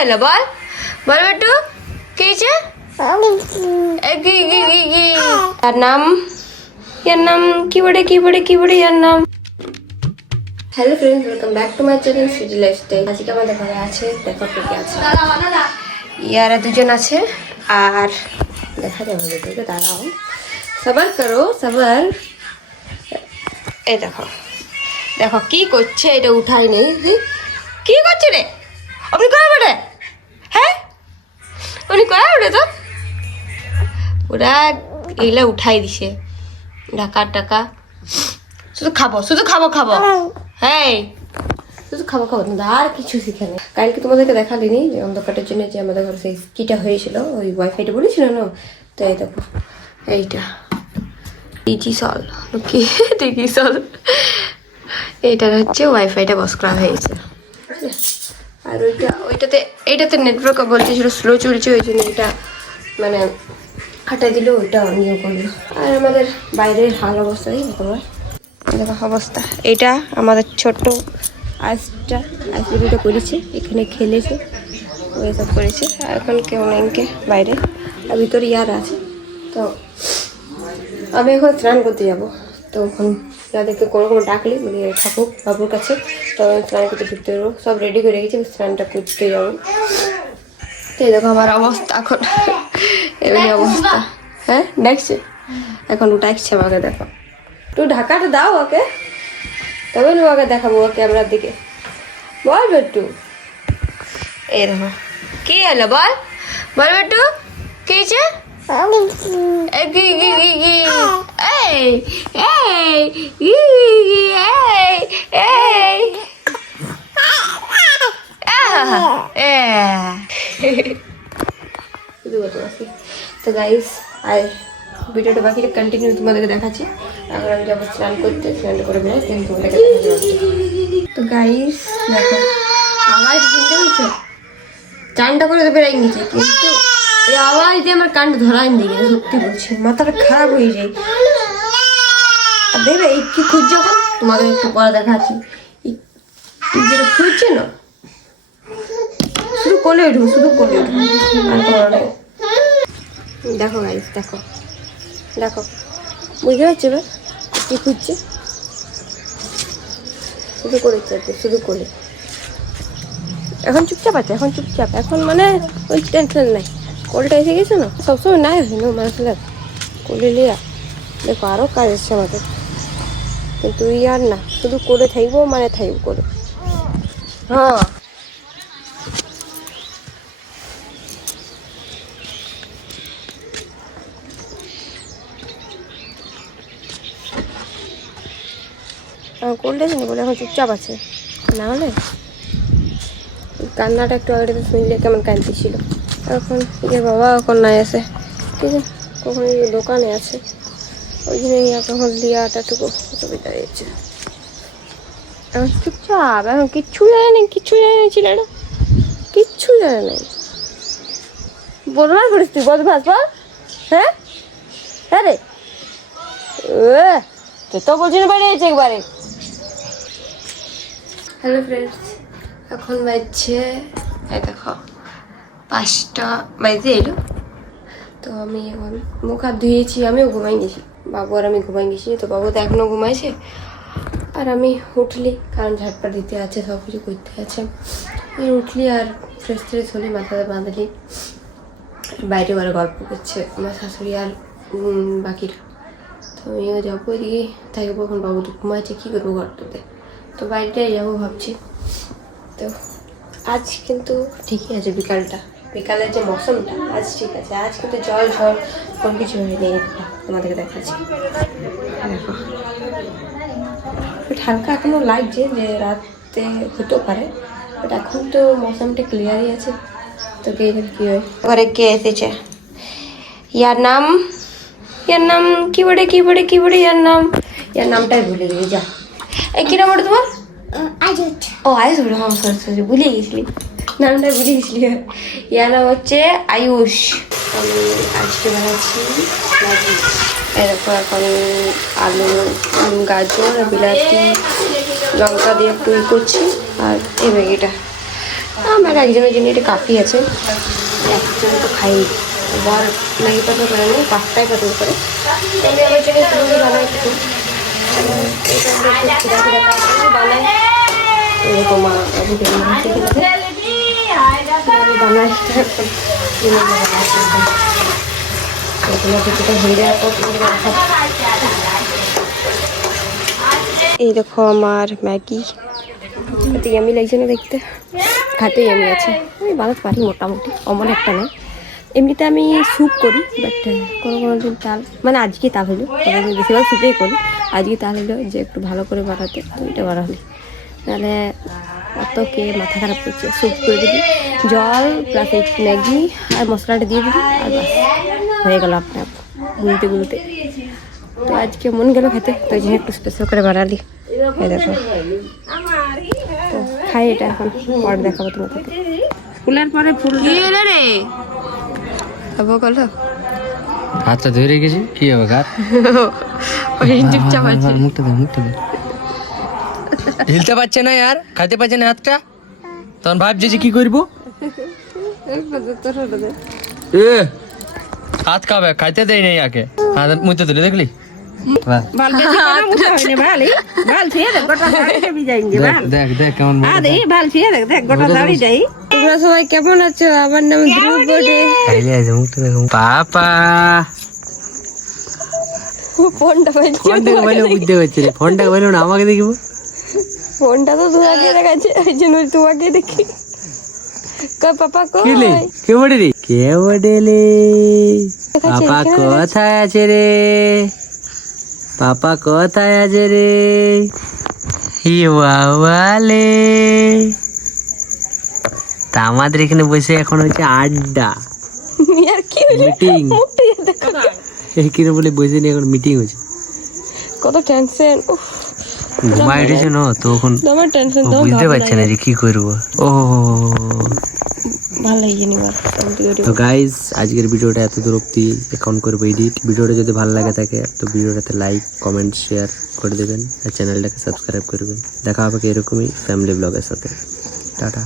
হলো বল বল বেটু কি হয়েছে? यार नाम की बड़े यार नाम। Hello friends, welcome back to my channel city lifestyle. আজকে আমাদের ঘরে আছে, দেখো কে কে আছে। ইয়ারা দুজন আছে আর দেখা যাবে ভিডিওতে, দাঁড়াও সবার করো সবার। এই দেখো দেখো কি করছে, এটা উঠাই নেই। কি করছে রে আপনি? কয় বড়ে হ্যাঁ উনি কয় বড়ে তো ওরা এগুলা উঠাই দিছে ঢাকার টাকা। শুধু খাবো হ্যাঁ শুধু খাবো না, আর কিছু শিখে নেই। কালকে তোমাদেরকে দেখালিনি যে অন্ধকারের জন্য যে আমাদের ঘরে সেই কিটা হয়েছিল, ওই ওয়াইফাইটা বলেছিল না, তো এই দেখো এইটা ডিজিসল কি ডিজিসল, এইটার হচ্ছে ওয়াইফাইটা বস করা হয়েছে। আর এইটাতে নেটওয়ার্ক বলতেছিল স্লো চলছে, ওই জন্য এটা মানে হাঁটাই দিল, ওইটা নিয়ে করলো। আর আমাদের বাইরের হাল অবস্থা তোমার দেখো অবস্থা। এটা আমাদের ছোট্ট আইসটা ভিডিওটা করেছে, এখানে খেলেছে, ওই সব করেছে। আর এখন কেউ নেই বাইরে, আর ভিতরে ইয়ার আছে। তো আমি এখন স্নান করতে যাবো, তো এখন যাদেরকে কোনো ডাকলি বলি থাকুক বাবুর কাছে, তো আমি স্নান করতে ঢুকতে পারবো। সব রেডি করে রেখেছি, স্নানটা করতে যাবো। তো দেখো আমার অবস্থা এখন এমনি অবস্থা। হ্যাঁ ডাকছে, এখন ডাকছে আমাকে, দেখো একটু ঢাকাটা দাও ওকে, তবে না ওকে দেখাবো ক্যামেরার দিকে। বল বেটু, এই দেখো কি হলো বল বল বেটু কি হয়েছে? তো গাইস আর ভিডিওটা বাকিটা কন্টিনিউ তোমাদেরকে দেখাচ্ছি। এখন আমি যাবো স্নান করতে, স্নানটা করে বেরোয় কিন্তু তোমাদেরকে। তো গাইস দেখো আওয়াজ শুনতে পেয়েছো, চানটা করে তো বেড়াই নিচে, কিন্তু এই আওয়াজ দিয়ে আমার কান ধরাই দিকে, সত্যি বলছি মাথাটা খারাপ হয়ে যায়। আর দেখবে এই কি খুঁজছে, এখন তোমাদের একটু পরে দেখাচ্ছি। যেটা খুঁজছে না শুধু কোলে উঠবো, শুধু কোলে উঠবো, আর কোনো নেই। দেখো গাইস দেখো দেখো বুঝতে পারছো এবার কি খুঁজছে? শুধু করে চলছে, শুধু করে। এখন চুপচাপ আছে, এখন চুপচাপ, এখন মানে ওই টেনশন নাই। কোলটা এসে গেছে না, সবসময় নাই হয় না মানুষের কোলে লিয়া। দেখো আরও কাজ এসছে আমাদের, কিন্তু আর না, শুধু করে থাকবো মানে থাকবো করে। হ্যাঁ কোলটা শুনি বলে এখন চুপচাপ আছে, না হলে কান্নাটা একটু আগে শুনলে কেমন কাঁদতেছিল। এখন যে বাবা এখন নাই আছে, ঠিক আছে, কখন দোকানে আছে, ওই জন্য এখন লিয়াটাটুকু সুবিধা হয়েছে। এখন চুপচাপ, এখন কিচ্ছু জানে না, কিচ্ছু জানে না ছেলেটা, কিচ্ছু জানে না। বদমাস করিস তুই, বদমাস বল। হ্যাঁ হ্যাঁ রে তো বলছি না বাইরে আছে একবারে। হ্যালো ফ্রেন্ডস, এখন বাজছে এই দেখো 5টা বাজতে এলো। তো আমি এখন মুখ হাত ধুয়েছি, আমিও ঘুমাই গেছি, বাবু আর আমি ঘুমাই গেছি। তো বাবু তো এখনও ঘুমাইছে, আর আমি উঠলি কারণ ঝাটপা দিতে আছে, সব কিছু করতে আছে। উঠলি আর ফ্রেশ ট্রেশ হলি, মাথাতে বাঁধলি, বাইরে বারে গল্প করছে আমার শাশুড়ি আর বাকিরা। তো আমিও যাবো এদিকে থাকবো, এখন বাবু তো ঘুমাচ্ছে, কী করবো ঘরটাতে, তো বাইরেটাই যাবো ভাবছি। তো আজ কিন্তু ঠিকই আছে, বিকালের যে মৌসুমটা আজ ঠিক আছে, আজ কিন্তু জল ঝড় কোনো কিছু হয়নি। তোমাদেরকে দেখাচ্ছি দেখো, বাট হালকা এখনও লাগছে যে রাতে হতেও পারে, বাট এখন তো মৌসুমটা ক্লিয়ারই আছে। তো কে কী হয়, ঘরে কে এসেছে? ইয়ার নাম কি বড়ে ইয়ার নামটাই ভুলে গেছি। যা এই কিনা বড় তোমার? ও আয়ুষ বলে, হ্যাঁ সরি ভুলে গেছিলি, নামটা ভুলে গেছিলি। ইয়ার নাম হচ্ছে আয়ুষ। আমি আজকে বানাচ্ছি এরকম, এখন আলু গাজর বিলাতি লঙ্কা দিয়ে একটু করছি। আর এই ম্যাগিটা আমার একজনের জন্য এটা কাফি আছে, একজন তো খাই বর ম্যাগি পছন্দ করে না, পাস্তাই পছন্দ করে। আমি আমার জন্য একটু বানাই, একটু এটা আমরা একটু খিদা খিদা তাড়াতাড়ি বানাই এরকম আমি বানাই হয়ে যাওয়ার পর এই দেখো আমার ম্যাগি, এত ইয়ামি লাগছে না দেখতে, খাতে ইয়ামি আছে। আমি বানাতে পারি মোটামুটি, অমন একটা না। এমনিতে আমি স্যুপ করি, বাট কোনো দিন তাল মানে আজকে তাল হলো, বেশিরভাগ স্যুপেই করি। আজকে তাল হলো যে একটু ভালো করে বানাতে, তো এটা বানালি নাহলে অত কে মাথা খারাপ করছে। স্যুপ করে দিবি, জল প্লাস একটু ম্যাগি আর মশলাটা দিয়ে দিবি, আর বাস হয়ে গেল আপনার গুলতে গুলতে। তো আজকে মন গেল খেতে, তো এই জন্য একটু স্পেশাল করে বানালি। এই দেখো, তো খাই এটা এখন, পরে দেখাবো তোমাকে। ফুলের পরে ফুল কি হলো রে আবো গেল, হাতটা ধরে রেখেছি, কি হবে কার চুপচাপ আছে। মুখটা দে, মুখটা দে। হিলতে পারছে না আর, খাইতে পারছে না হাতটা, তখন ভাবছি যে কি করবো। এ হাত খাবে, খাইতে দেয় নাই আগে, হাত মুখতে তুলে দেখলি। দেখ দেখ কেমন তোমরা সবাই কেমন আছো? আমার নাম ধ্রুব বটে। পাপা ফোনটা বুঝতে পারছি না, ফোনটা বললো না আমাকে দেখবো, ফোনটা তো তোমাকে দেখাচ্ছে, ওই জন্য তোমাকে দেখি। পাপা কেলে কে বটে রে, কে বটে লে, পাপা কোথায় আছে রে, পাপা কোথায় আছে রে, ই বাবালে। তা আমাদের এখানে বসে এখন হচ্ছে আড্ডা, মিটিং, এখানে বলে বসে নিয়ে এখন মিটিং হচ্ছে। কত টেনশন, ঘুমাই উঠেছে না তো, এখন তোমার টেনশন তো বুঝতে পারছে না যে কি করবো। ও ভালো লাগেনি। তো গাইজ আজকের ভিডিওটা এত দূর অব্দি, এখন করবো এডিট। ভিডিওটা যদি ভালো লাগে থাকে তো ভিডিওটাতে লাইক কমেন্ট শেয়ার করে দেবেন, আর চ্যানেলটাকে সাবস্ক্রাইব করবেন। দেখা হবে এরকমই ফ্যামিলি ব্লগের সাথে। টাটা।